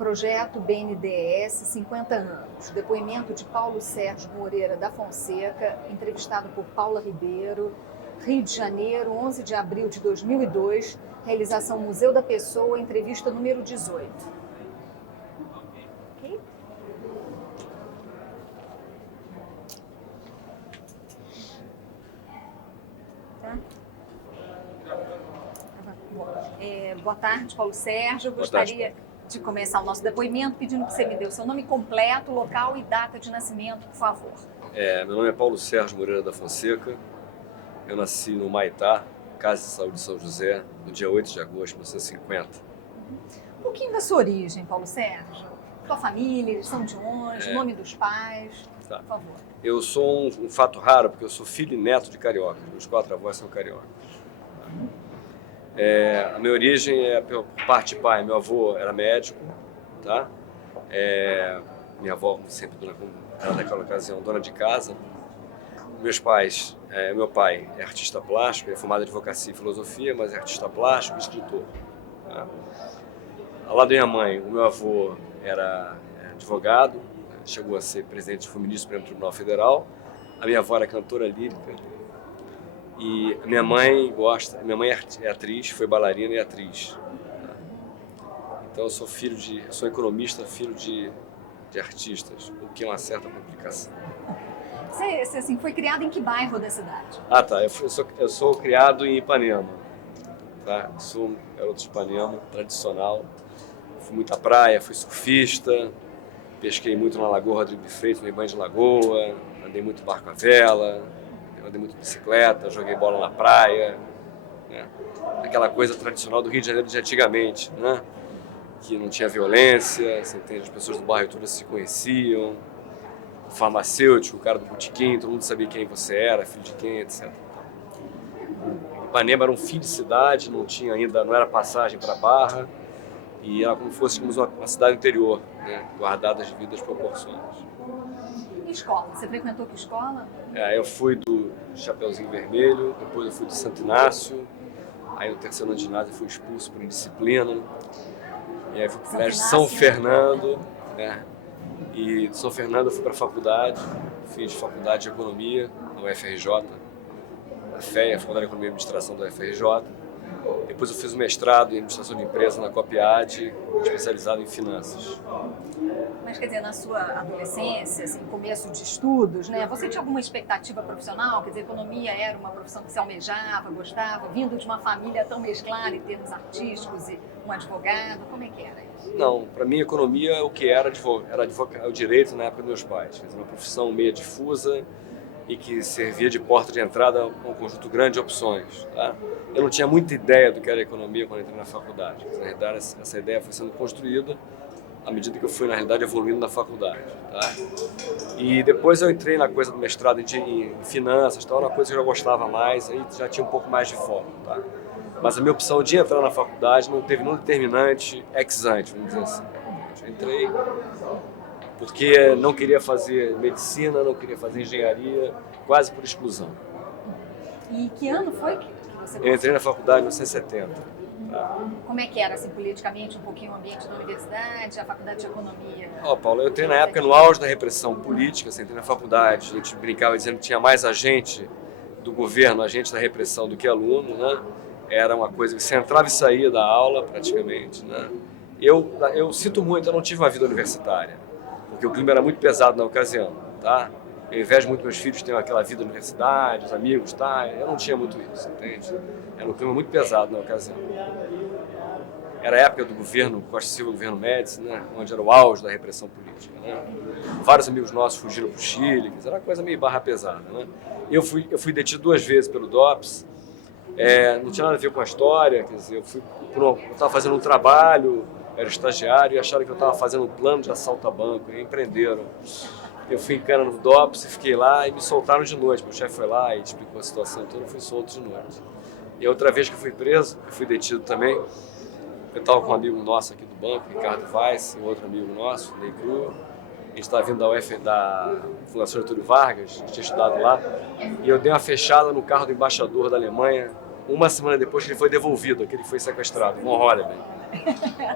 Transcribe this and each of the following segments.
Projeto BNDES 50 anos. Depoimento de Paulo Sérgio Moreira da Fonseca, entrevistado por Paula Ribeiro. Rio de Janeiro, 11 de abril de 2002. Realização Museu da Pessoa, entrevista número 18. Ok? Tá? Boa tarde, Paulo Sérgio. Eu gostaria de começar o nosso depoimento pedindo que você me dê o seu nome completo, local e data de nascimento, por favor. Meu nome é Paulo Sérgio Moreira da Fonseca. Eu nasci no Maitá, Casa de Saúde de São José, no dia 8 de agosto de 1950. Um pouquinho da sua origem, Paulo Sérgio. Sua família, eles são de onde? Nome dos pais, Tá. por favor. Eu sou um fato raro, porque eu sou filho e neto de cariocas. Meus 4 avós são cariocas. A minha origem é por parte de pai. Meu avô era médico, tá? Minha avó, sempre era naquela ocasião, dona de casa. Meus pais, meu pai é artista plástico, é formado em advocacia e filosofia, mas é artista plástico e escritor. Tá? Ao lado da minha mãe, o meu avô era advogado, chegou a ser presidente, foi ministro do Supremo Tribunal Federal. A minha avó era cantora lírica. E a minha mãe é atriz, foi bailarina e atriz. Tá? Então eu sou economista, filho de artistas, o que é uma certa complicação. Você assim, foi criado em que bairro da cidade? Tá. Eu sou criado em Ipanema. Tá? Sou um garoto de Ipanema, tradicional. Fui muito à praia, fui surfista, pesquei muito na Lagoa Rodrigo de Freitas, no banho de lagoa, andei muito barco à vela, andei muito de bicicleta, joguei bola na praia. Né? Aquela coisa tradicional do Rio de Janeiro de antigamente, né? Que não tinha violência, você entende? As pessoas do bairro todas se conheciam. O farmacêutico, o cara do botequim, todo mundo sabia quem você era, filho de quem, etc. Ipanema era um fim de cidade, não era passagem para Barra, e era como se fosse uma cidade interior, né, guardada as devidas proporções. E escola? Você frequentou que escola? Eu fui do Chapeuzinho Vermelho, depois eu fui do Santo Inácio, aí no terceiro ano de ginásio eu fui expulso por indisciplina, e aí fui para o colégio São Fernando, né? E de São Fernando eu fui para a faculdade, fiz faculdade de Economia na UFRJ, a FEA, Faculdade de Economia e Administração da UFRJ. Depois eu fiz o mestrado em Administração de Empresa na COPIAD, especializado em Finanças. Mas quer dizer, na sua adolescência, assim, começo de estudos, né? Você tinha alguma expectativa profissional? Quer dizer, economia era uma profissão que você almejava, gostava, vindo de uma família tão mesclada em termos artísticos e um advogado, como é que era isso? Não, para mim economia o que era o direito na época dos meus pais. Quer dizer, uma profissão meio difusa e que servia de porta de entrada a um conjunto grande de opções. Tá? Eu não tinha muita ideia do que era economia quando entrei na faculdade. Na realidade, essa ideia foi sendo construída à medida que eu fui, na realidade, evoluindo na faculdade. Tá? E depois eu entrei na coisa do mestrado em finanças, tal, uma coisa que eu já gostava mais, aí já tinha um pouco mais de foco. Tá? Mas a minha opção de entrar na faculdade não teve nenhum determinante ex ante, vamos dizer assim. Eu entrei porque não queria fazer medicina, não queria fazer engenharia, quase por exclusão. E que ano foi que você Eu entrei na faculdade em 1970. Tá? Como é que era, assim, politicamente, um pouquinho o ambiente da universidade, a faculdade de economia? Paulo, eu entrei na época no auge da repressão política, assim, entrei na faculdade, a gente brincava dizendo que tinha mais agente do governo, agente da repressão do que aluno, né? Era uma coisa que você entrava e saía da aula, praticamente, né? Eu sinto muito, eu não tive uma vida universitária, porque o clima era muito pesado na ocasião, tá? Eu invejo muito meus filhos terem aquela vida na universidade, os amigos, tá? Eu não tinha muito isso, entende? Era um clima muito pesado na ocasião. Era a época do governo Costa Silva, governo Médici, né? Onde era o auge da repressão política, né? Vários amigos nossos fugiram para o Chile, era uma coisa meio barra pesada, né? Eu fui detido 2 vezes pelo DOPS, não tinha nada a ver com a história, quer dizer, eu estava fazendo um trabalho, era estagiário, e acharam que eu estava fazendo um plano de assalto a banco, e empreenderam. Eu fui em cana no DOPS, fiquei lá e me soltaram de noite. Meu chefe foi lá e explicou a situação toda, eu fui solto de noite. E a outra vez que eu fui preso, eu fui detido também, eu estava com um amigo nosso aqui do banco, Ricardo Weiss, e um outro amigo nosso, Ney Cru. A gente estava vindo da Fundação Getúlio Vargas, a gente tinha estudado lá, e eu dei uma fechada no carro do embaixador da Alemanha, uma semana depois que ele foi devolvido, que ele foi sequestrado, com Holliday.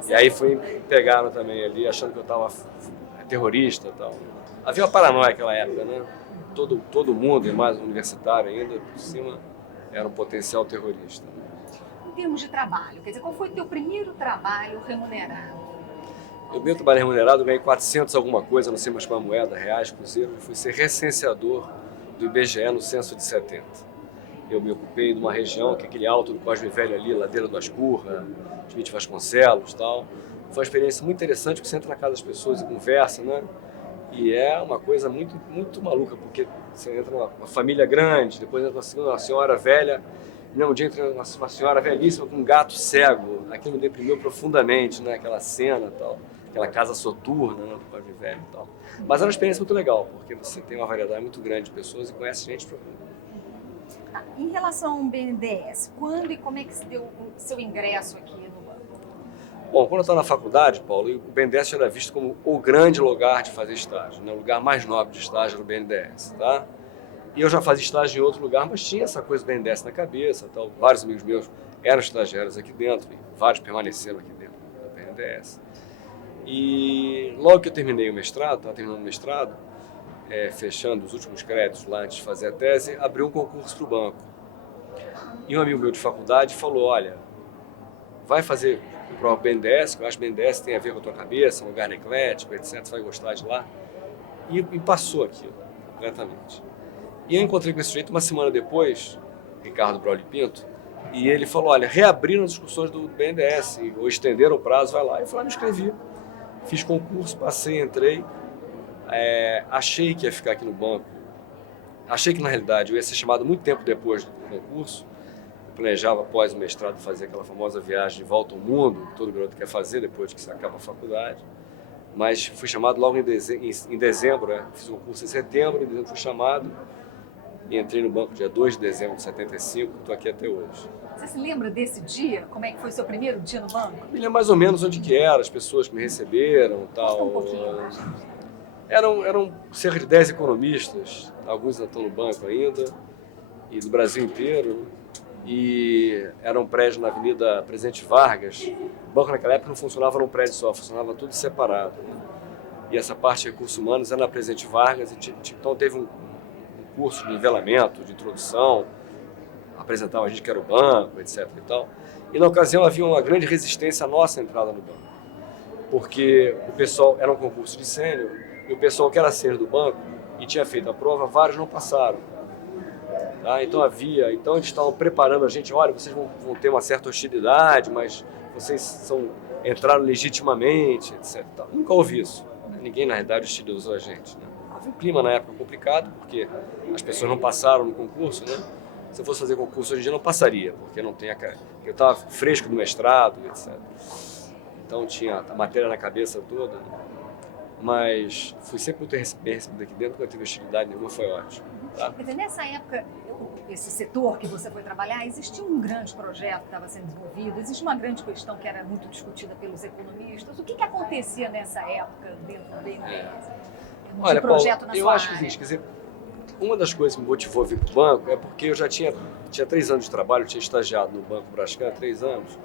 E aí pegaram também ali, achando que eu estava terrorista e tal. Havia uma paranoia naquela época, né? Todo mundo, e mais universitário ainda, por cima, era um potencial terrorista. Em termos de trabalho, quer dizer, qual foi o teu primeiro trabalho remunerado? O meu trabalho remunerado, eu ganhei 400 alguma coisa, não sei mais qual moeda, reais, cruzeiro. Eu fui ser recenseador do IBGE no censo de 70. Eu me ocupei de uma região, que é aquele alto do Cosme Velho ali, Ladeira do Ascurra, Schmidt Vasconcelos e tal. Foi uma experiência muito interessante, porque você entra na casa das pessoas e conversa, né? E é uma coisa muito, muito maluca, porque você entra numa família grande, depois entra uma senhora velha, e um dia entra uma senhora velhíssima com um gato cego. Aquilo me deprimiu profundamente, né? Aquela cena e tal. Aquela casa soturna, né, do Cosme Velho e tal. Mas era uma experiência muito legal, porque você tem uma variedade muito grande de pessoas e conhece gente profunda. Em relação ao BNDES, quando e como é que se deu o seu ingresso aqui no banco? Bom, quando eu estava na faculdade, Paulo, o BNDES era visto como o grande lugar de fazer estágio, né? O lugar mais nobre de estágio era o BNDES, tá? E eu já fazia estágio em outro lugar, mas tinha essa coisa do BNDES na cabeça, tal. Vários amigos meus eram estagiários aqui dentro, e vários permaneceram aqui dentro do BNDES. E logo que eu terminei o mestrado, estava terminando o mestrado, fechando os últimos créditos lá antes de fazer a tese, abriu um concurso para o banco. E um amigo meu de faculdade falou, olha, vai fazer para o BNDES, que eu acho que o BNDES tem a ver com a tua cabeça, um lugar eclético, etc, você vai gostar de lá. E passou aquilo, completamente. E eu encontrei com esse sujeito uma semana depois, Ricardo Brauli Pinto, e ele falou, olha, reabriram as discussões do BNDES, ou estenderam o prazo, vai lá. Eu falei, me inscrevi. Fiz concurso, passei, entrei, achei que ia ficar aqui no banco, achei que na realidade eu ia ser chamado muito tempo depois do concurso, eu planejava após o mestrado fazer aquela famosa viagem de volta ao mundo, que todo garoto quer fazer depois que se acaba a faculdade, mas fui chamado logo em dezembro, fiz o concurso em setembro, em dezembro fui chamado e entrei no banco dia 2 de dezembro de 75, estou aqui até hoje. Você se lembra desse dia? Como é que foi o seu primeiro dia no banco? Me lembro mais ou menos onde que era, as pessoas que me receberam e tal. Conta um pouquinho. Eram cerca de 10 economistas, alguns ainda estão no banco ainda, e do Brasil inteiro. E era um prédio na Avenida Presidente Vargas. O banco naquela época não funcionava num prédio só, funcionava tudo separado, né? E essa parte de recursos humanos era na Presidente Vargas, então teve um curso de nivelamento, de introdução, apresentava a gente que era o banco, etc. e tal. E na ocasião havia uma grande resistência à nossa entrada no banco, porque o pessoal era um concurso de sênior e o pessoal que era sênior do banco e tinha feito a prova, vários não passaram. Tá? Então eles estavam preparando a gente, olha, vocês vão ter uma certa hostilidade, mas vocês entraram legitimamente, etc. Tal. Nunca ouvi isso. Ninguém, na realidade, hostilizou a gente, né? Havia um clima na época complicado, porque as pessoas não passaram no concurso, né? Se eu fosse fazer concurso hoje em dia, não passaria, porque não tem eu estava fresco do mestrado, etc. Então tinha a matéria na cabeça toda, né? Mas fui sempre muito bem recebido aqui dentro, nunca tive hostilidade nenhuma, foi ótimo. Tá? Quer dizer, nessa época, esse setor que você foi trabalhar, existia um grande projeto que estava sendo desenvolvido, existe uma grande questão que era muito discutida pelos economistas. O que acontecia nessa época dentro do BNDES? Olha, projeto Paulo, na eu sua acho que área? quer dizer, uma das coisas que me motivou a vir para o banco é porque eu já tinha 3 anos de trabalho, eu tinha estagiado no Banco Brascan há 3 anos,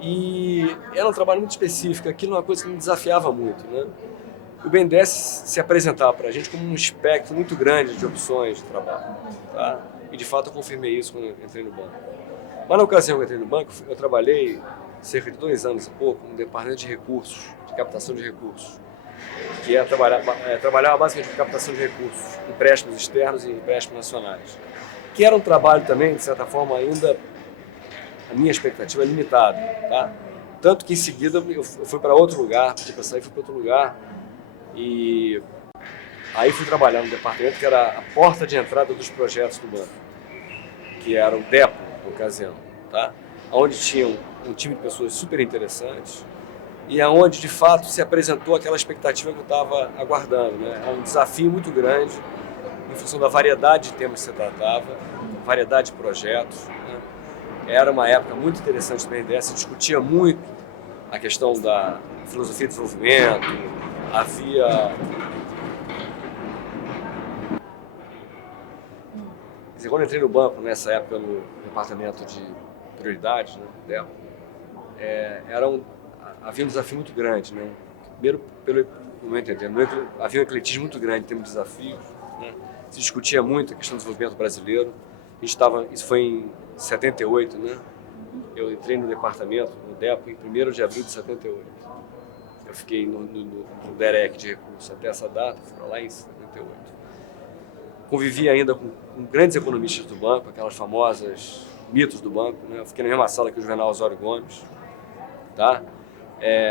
e era um trabalho muito específico, aquilo é uma coisa que me desafiava muito, né? O BNDES se apresentava para a gente como um espectro muito grande de opções de trabalho, tá? E de fato eu confirmei isso quando eu entrei no banco. Mas na ocasião que eu entrei no banco, eu trabalhei cerca de 2 anos e pouco no departamento de recursos, de captação de recursos, que trabalhava basicamente com captação de recursos, empréstimos externos e empréstimos nacionais, que era um trabalho também, de certa forma, ainda a minha expectativa é limitada, tá? Tanto que em seguida eu fui para outro lugar, pedi para sair, fui para outro lugar, e aí fui trabalhar no departamento que era a porta de entrada dos projetos do banco, que era o DEPO, na ocasião, tá? Onde tinha um time de pessoas super interessantes, e aonde de fato se apresentou aquela expectativa que eu estava aguardando, né? É um desafio muito grande em função da variedade de temas que você tratava, variedade de projetos, né? Era uma época muito interessante do BNDES, se discutia muito a questão da filosofia de desenvolvimento, quando eu entrei no banco, nessa época, no departamento de prioridades, né, dela, havia um desafio muito grande, né? Primeiro, pelo meu entender, havia um ecletismo muito grande em termos de desafios, né? Se discutia muito a questão do desenvolvimento brasileiro. Isso foi em 78, né? Eu entrei no departamento, no DEPO, em 1º de abril de 78. Eu fiquei no DEREC de recursos até essa data, fui lá em 78. Convivi ainda com grandes economistas do banco, aquelas famosas mitos do banco, né? Eu fiquei na mesma sala que o Juvenal Osório Gomes, tá?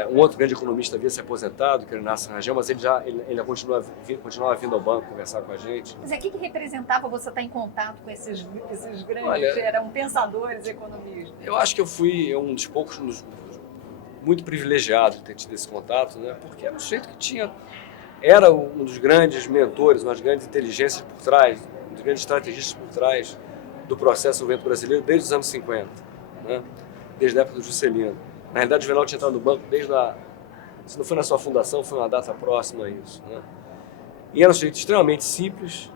Um outro grande economista havia se aposentado, que era o Inácio Rangel, mas ele ainda continuava vindo ao banco conversar com a gente. Mas o que representava você estar em contato com esses grandes, eram pensadores, economistas? Eu acho que eu fui um dos poucos, muito privilegiado de ter tido esse contato, né? Porque era um sujeito que era um dos grandes mentores, uma das grandes inteligências por trás, um dos grandes estrategistas por trás do processo do governo brasileiro desde os anos 50, né? Desde a época do Juscelino. Na realidade, o Juvenal tinha entrado no banco se não foi na sua fundação, foi uma data próxima a isso, né? E era um sujeito extremamente simples,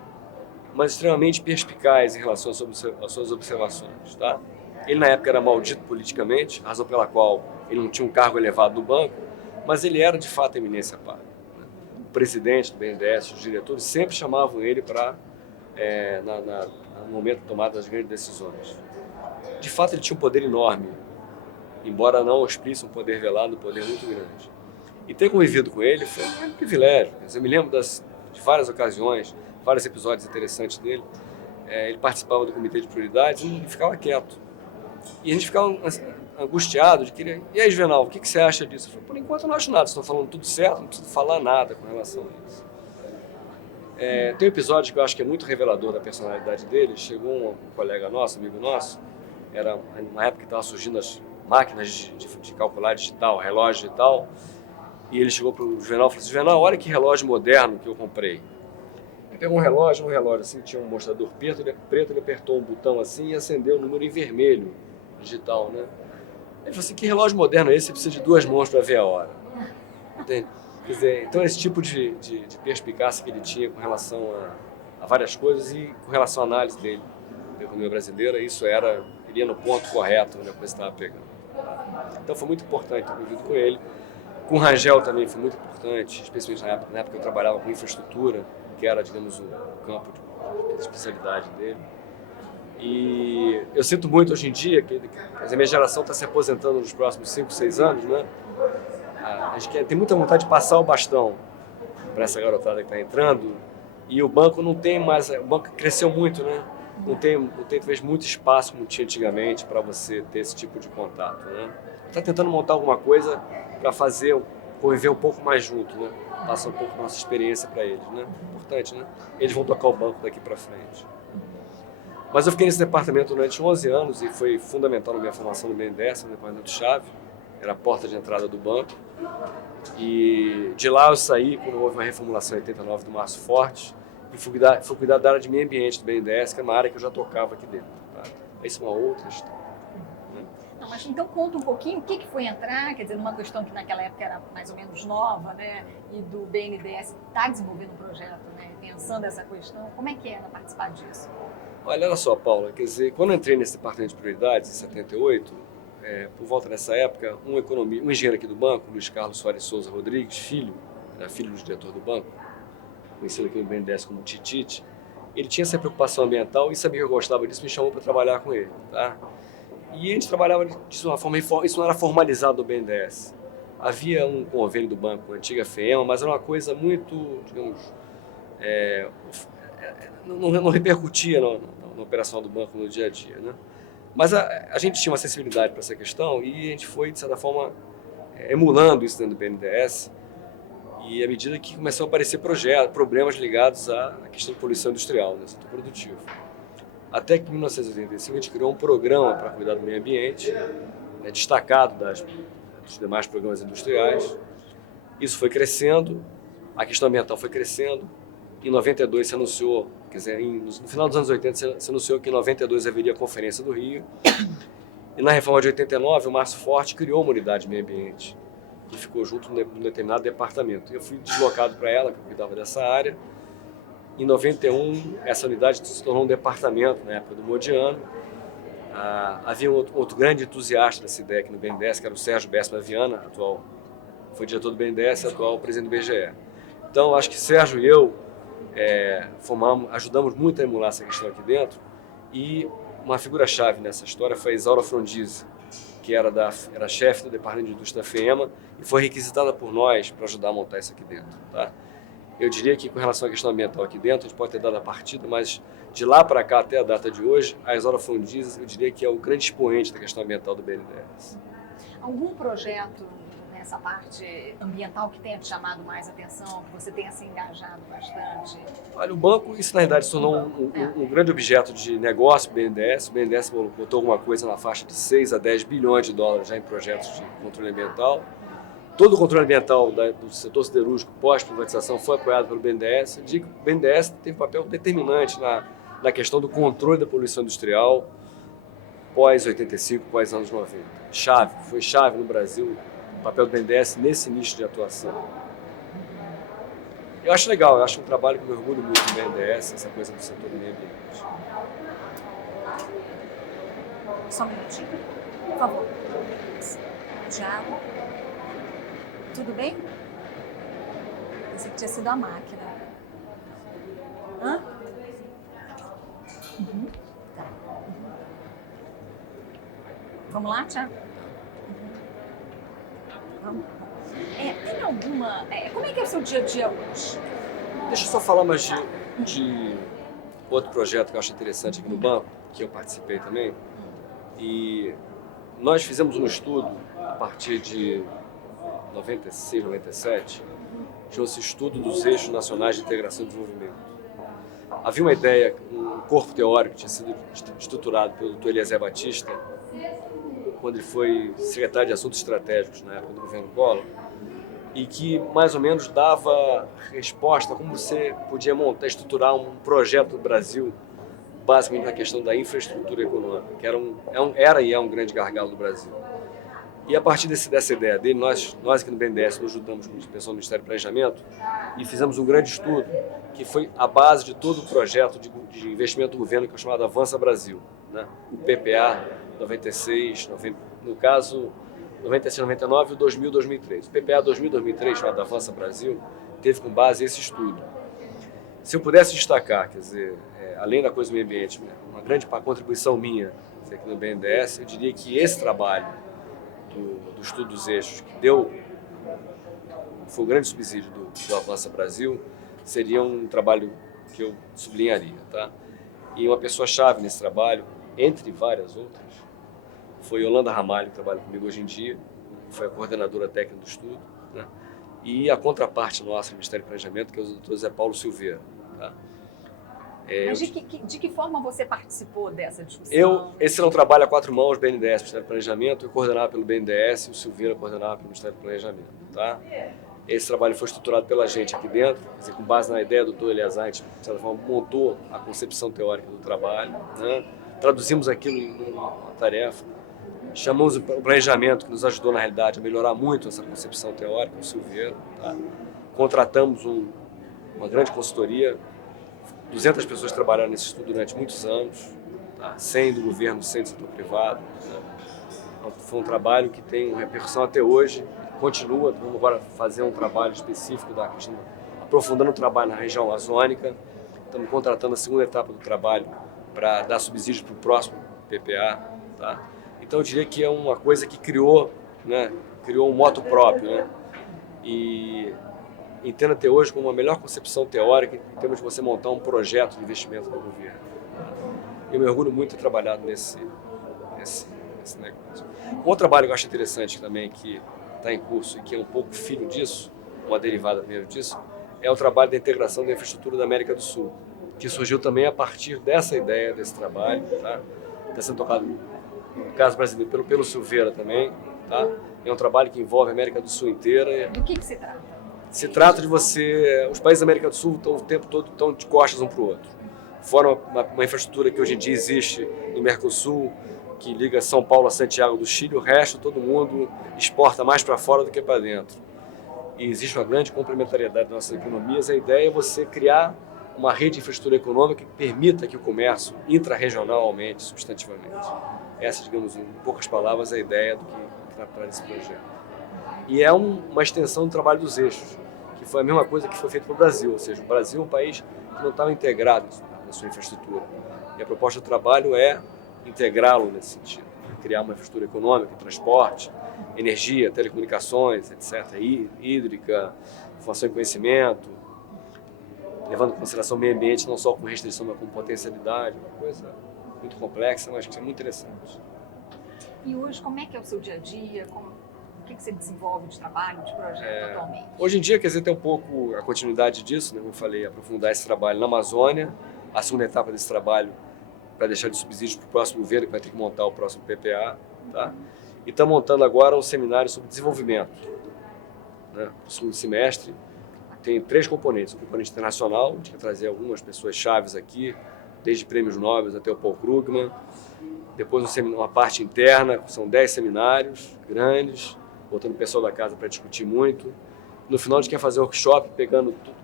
mas extremamente perspicaz em relação às suas observações, tá? Ele, na época, era maldito politicamente, razão pela qual ele não tinha um cargo elevado no banco, mas ele era, de fato, eminência par, né? O presidente do BNDES, os diretores, sempre chamavam ele para, no momento de tomada das grandes decisões. De fato, ele tinha um poder enorme, embora não explícito, um poder velado, um poder muito grande. E ter convivido com ele foi um privilégio. Eu me lembro de várias ocasiões, vários episódios interessantes dele. Ele participava do comitê de prioridades e ficava quieto. E a gente ficava angustiado de querer... E aí, Juvenal, o que você acha disso? Eu falei, por enquanto eu não acho nada, estou falando tudo certo, não preciso falar nada com relação a isso. Tem um episódio que eu acho que é muito revelador da personalidade dele. Chegou um colega nosso, amigo nosso, era uma época que estava surgindo as máquinas de calcular digital, relógio digital, e ele chegou para o Juvenal e falou assim, Juvenal, olha que relógio moderno que eu comprei. Ele pegou um relógio assim, tinha um mostrador preto, ele apertou um botão assim e acendeu o número em vermelho, digital, né? Ele falou assim, que relógio moderno é esse? Você precisa de 2 mãos para ver a hora. Entende? Quer dizer, então esse tipo de perspicácia que ele tinha com relação a várias coisas e com relação à análise dele da economia brasileira, ele ia no ponto correto, né, que você estava pegando. Então foi muito importante ter convivido com ele. Com o Rangel também foi muito importante, especialmente na época que eu trabalhava com infraestrutura, que era, digamos, o campo de especialidade dele. E eu sinto muito hoje em dia que a minha geração está se aposentando nos próximos 5, 6 anos, né? A gente tem muita vontade de passar o bastão para essa garotada que está entrando, e o banco não tem mais, o banco cresceu muito, né? Não tem talvez muito espaço como tinha antigamente para você ter esse tipo de contato, né? Está tentando montar alguma coisa para conviver um pouco mais junto, né? Passar um pouco da nossa experiência para eles, né? Importante, né? Eles vão tocar o banco daqui para frente. Mas eu fiquei nesse departamento durante 11 anos e foi fundamental na minha formação no BNDES, no departamento-chave, era a porta de entrada do banco. E de lá eu saí quando houve uma reformulação em 89 do Márcio Forte e fui cuidar da área de meio ambiente do BNDES, que é uma área que eu já tocava aqui dentro. Tá? Isso é uma outra história. Né? Não, mas então conta um pouquinho o que foi entrar, quer dizer, numa questão que naquela época era mais ou menos nova, né? E do BNDES está desenvolvendo um projeto, né? Pensando essa questão, como é que era participar disso? Olha só, Paula, quer dizer, quando eu entrei nesse departamento de prioridades, em 78, por volta dessa época, um engenheiro aqui do banco, Luiz Carlos Soares Souza Rodrigues, filho do diretor do banco, conhecido aqui no BNDES como Titite, ele tinha essa preocupação ambiental e sabia que eu gostava disso, me chamou para trabalhar com ele, tá? E a gente trabalhava de uma forma informal, isso não era formalizado no BNDES. Havia um convênio do banco, a antiga FEEMA, mas era uma coisa muito, digamos, não repercutia na operação do banco no dia a dia, né? Mas a gente tinha uma sensibilidade para essa questão e a gente foi, de certa forma, emulando isso dentro do BNDES. E à medida que começaram a aparecer problemas ligados à questão de poluição industrial, no setor produtivo. Até que em 1985 a gente criou um programa para cuidar do meio ambiente, destacado dos demais programas industriais. Isso foi crescendo, a questão ambiental foi crescendo. Em 92 se anunciou, quer dizer, no final dos anos 80 se anunciou que em 92 haveria a Conferência do Rio. E na reforma de 89 o Márcio Forte criou uma unidade de meio ambiente, que ficou junto num determinado departamento. Eu fui deslocado para ela, que eu cuidava dessa área, Em 91, essa unidade se tornou um departamento, na época do Modiano. Havia um outro grande entusiasta dessa ideia aqui no BNDES, que era o Sérgio Bessma Viana, atual, foi diretor do BNDES e atual presidente do BGE. Então, acho que Sérgio e eu ajudamos muito a emular essa questão aqui dentro, e uma figura-chave nessa história foi a Isaura Frondizi, que era chefe do Departamento de Indústria da FEMA e foi requisitada por nós para ajudar a montar isso aqui dentro. Tá? Eu diria que, com relação à questão ambiental aqui dentro, a gente pode ter dado a partida, mas de lá para cá, até a data de hoje, a Isaura Frondizi, eu diria que é o grande expoente da questão ambiental do BNDES. Algum projeto nessa parte ambiental que tenha te chamado mais atenção, que você tenha se engajado bastante? Olha, o banco, isso na verdade se tornou um grande objeto de negócio do BNDES. O BNDES botou alguma coisa na faixa de 6 a 10 bilhões de dólares já em projetos de controle ambiental. Todo o controle ambiental do setor siderúrgico pós-privatização foi apoiado pelo BNDES. Eu digo que o BNDES teve um papel determinante na questão do controle da poluição industrial pós-85, pós-anos 90. Foi chave no Brasil o papel do BNDES nesse nicho de atuação. Eu acho legal, eu acho um trabalho que eu me orgulho muito do BNDES, essa coisa do setor do meio ambiente. Só um minutinho, por favor. Tiago, tudo bem? Pensei que tinha sido a máquina. Hã? Uhum. Tá. Uhum. Vamos lá, Tiago? Vamos. Tem alguma... como é que é o seu dia a dia hoje? Deixa eu só falar mais de outro projeto que eu acho interessante aqui no banco, que eu participei também. E nós fizemos um estudo a partir de 96, 97, chama-se Estudo dos Eixos Nacionais de Integração e Desenvolvimento. Havia uma ideia, um corpo teórico que tinha sido estruturado pelo Dr. Eliezer Batista, quando ele foi secretário de Assuntos Estratégicos na época do governo Collor, e que mais ou menos dava resposta a como você podia estruturar um projeto do Brasil, basicamente na questão da infraestrutura econômica, que era e é um grande gargalo do Brasil. E a partir dessa ideia dele, nós aqui no BNDES nos ajudamos com a pessoal do Ministério do Planejamento e fizemos um grande estudo que foi a base de todo o projeto de investimento do governo, que é o chamado Avança Brasil, né? O PPA 96, no caso 96, 99 e 2000, 2003. O PPA 2000, 2003, chamado Avança Brasil, teve como base esse estudo. Se eu pudesse destacar, quer dizer, além da coisa do meio ambiente, uma grande contribuição minha aqui no BNDES, eu diria que esse trabalho do estudo dos eixos, que foi o grande subsídio do Avança Brasil, seria um trabalho que eu sublinharia. Tá? E uma pessoa-chave nesse trabalho, entre várias outras, foi Yolanda Ramalho, que trabalha comigo hoje em dia, foi a coordenadora técnica do estudo, né? E a contraparte nossa do Ministério do Planejamento, que é o Dr. Zé Paulo Silveira. Tá? Mas de que forma você participou dessa discussão? Esse era um trabalho a quatro mãos, BNDES, Ministério do Planejamento, eu coordenava pelo BNDES e o Silveira coordenava pelo Ministério do Planejamento. Tá? Esse trabalho foi estruturado pela gente aqui dentro, quer dizer, com base na ideia do Dr. Eliezer, a gente, de certa forma, montou a concepção teórica do trabalho, né? Traduzimos aquilo em uma tarefa, chamamos o planejamento, que nos ajudou, na realidade, a melhorar muito essa concepção teórica, o Silveira. Tá? Contratamos uma grande consultoria, 200 pessoas trabalharam nesse estudo durante muitos anos, tá? 100 do governo, 100 do setor privado. Né? Então, foi um trabalho que tem uma repercussão até hoje, continua. Vamos agora fazer um trabalho específico da questão, aprofundando o trabalho na região amazônica. Estamos contratando a segunda etapa do trabalho para dar subsídios para o próximo PPA. Tá? Então eu diria que é uma coisa que criou um moto próprio, né? E entendo até hoje como a melhor concepção teórica em termos de você montar um projeto de investimento do governo. Eu me orgulho muito de ter trabalhado nesse negócio. Um outro trabalho que eu acho interessante também, que está em curso e que é um pouco filho disso, uma derivada primeiro disso, é o trabalho da integração da infraestrutura da América do Sul, que surgiu também a partir dessa ideia, desse trabalho, tá? Está sendo tocado, no caso brasileiro, pelo Silveira também, tá? É um trabalho que envolve a América do Sul inteira. Do que se trata? Se trata de os países da América do Sul estão o tempo todo de costas um para o outro. Fora uma infraestrutura que hoje em dia existe no Mercosul, que liga São Paulo a Santiago do Chile, o resto todo mundo exporta mais para fora do que para dentro. E existe uma grande complementariedade das nossas economias. A ideia é você criar uma rede de infraestrutura econômica que permita que o comércio intrarregional aumente substantivamente. Essa, digamos, em poucas palavras, é a ideia do que está atrás desse projeto. E é uma extensão do trabalho dos eixos, que foi a mesma coisa que foi feito para o Brasil, ou seja, o Brasil é um país que não estava integrado na sua infraestrutura. E a proposta do trabalho é integrá-lo nesse sentido, criar uma infraestrutura econômica, transporte, energia, telecomunicações, etc., hídrica, formação e conhecimento, levando em consideração o meio ambiente, não só com restrição, mas com potencialidade, uma coisa muito complexa, mas que é muito interessante. E hoje, como é que é o seu dia a dia? O que você desenvolve de trabalho, de projeto atualmente? Hoje em dia, quer dizer, tem um pouco a continuidade disso, né? Como eu falei, aprofundar esse trabalho na Amazônia, a segunda etapa desse trabalho para deixar de subsídios para o próximo governo, que vai ter que montar o próximo PPA, tá? E está montando agora um seminário sobre desenvolvimento, né? Para o segundo semestre. Tem 3 componentes. O componente internacional, a gente vai trazer algumas pessoas chaves aqui, desde prêmios Nobel até o Paul Krugman. Depois uma parte interna, são 10 seminários grandes, botando o pessoal da casa para discutir muito. No final a gente quer fazer um workshop,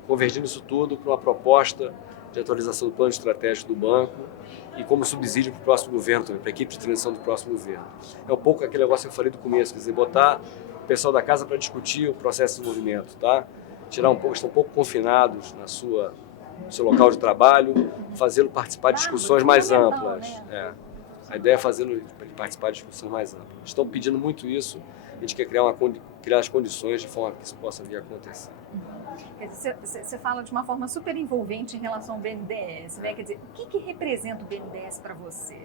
convergindo isso tudo para uma proposta de atualização do plano estratégico do banco e como subsídio para o próximo governo também, para a equipe de transição do próximo governo. É um pouco aquele negócio que eu falei do começo, quer dizer, botar o pessoal da casa para discutir o processo de desenvolvimento, tá? Estão um pouco confinados no seu local de trabalho, fazê-lo participar de discussões mais amplas. A ideia é fazê-lo participar de discussões mais amplas. Estão pedindo muito isso, a gente quer criar as condições de forma que isso possa vir a acontecer. Você fala de uma forma super envolvente em relação ao BNDES, né? Quer dizer, o que representa o BNDES para você?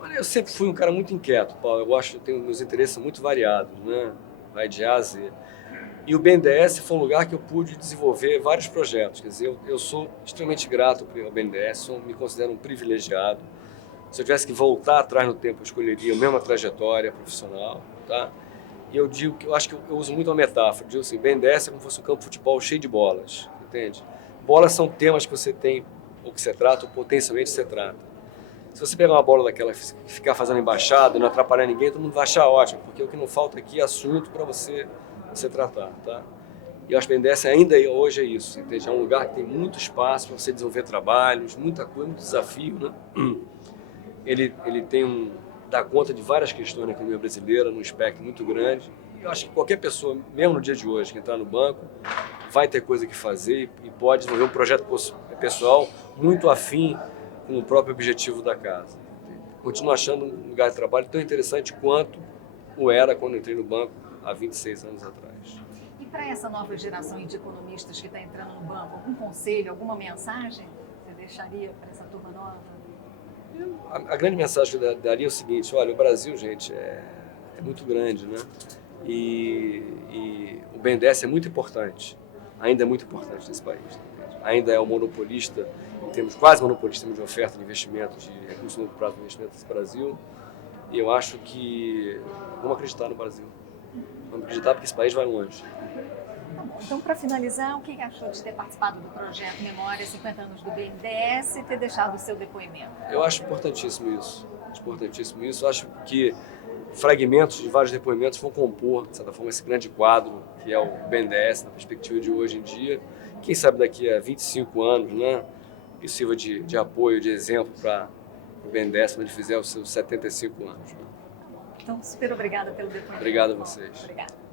Olha, eu sempre fui um cara muito inquieto, Paulo. Eu tenho meus interesses muito variados, né? Vai de A a Z. E o BNDES foi um lugar que eu pude desenvolver vários projetos. Quer dizer, eu sou extremamente grato ao BNDES, me considero um privilegiado. Se eu tivesse que voltar atrás no tempo, eu escolheria a mesma trajetória profissional, tá? E eu digo que eu acho que eu uso muito uma metáfora. Eu digo assim, BNDES é como se fosse um campo de futebol cheio de bolas, entende? Bolas são temas que você tem, ou que você trata, ou potencialmente você trata. Se você pegar uma bola daquela e ficar fazendo embaixada e não atrapalhar ninguém, todo mundo vai achar ótimo, porque o que não falta aqui é assunto para você tratar, tá? E eu acho que o BNDES ainda hoje é isso, entende? É um lugar que tem muito espaço para você desenvolver trabalhos, muita coisa, muito desafio, né? Ele dá conta de várias questões na economia brasileira, num espectro muito grande. Eu acho que qualquer pessoa, mesmo no dia de hoje, que entrar no banco, vai ter coisa que fazer e pode desenvolver um projeto pessoal muito afim com o próprio objetivo da casa. Continuo achando um lugar de trabalho tão interessante quanto o era quando entrei no banco há 26 anos atrás. E para essa nova geração de economistas que está entrando no banco, algum conselho, alguma mensagem você deixaria para essa turma nova? A grande mensagem que eu daria é o seguinte: olha, o Brasil, gente, é muito grande, né? E o BNDES é muito importante, ainda é muito importante nesse país. Ainda é o monopolista, quase monopolista de oferta de investimento, de recursos no prazo de investimento nesse Brasil. E eu acho que vamos acreditar no Brasil. Vamos acreditar porque esse país vai longe. Então, para finalizar, o que achou de ter participado do projeto Memória 50 anos do BNDES e ter deixado o seu depoimento? Eu acho importantíssimo isso. Eu acho que fragmentos de vários depoimentos vão compor, de certa forma, esse grande quadro que é o BNDES na perspectiva de hoje em dia. Quem sabe daqui a 25 anos, né, isso sirva de apoio, de exemplo para o BNDES quando ele fizer os seus 75 anos. Né? Então, super obrigada pelo depoimento. Obrigado a vocês. Obrigada.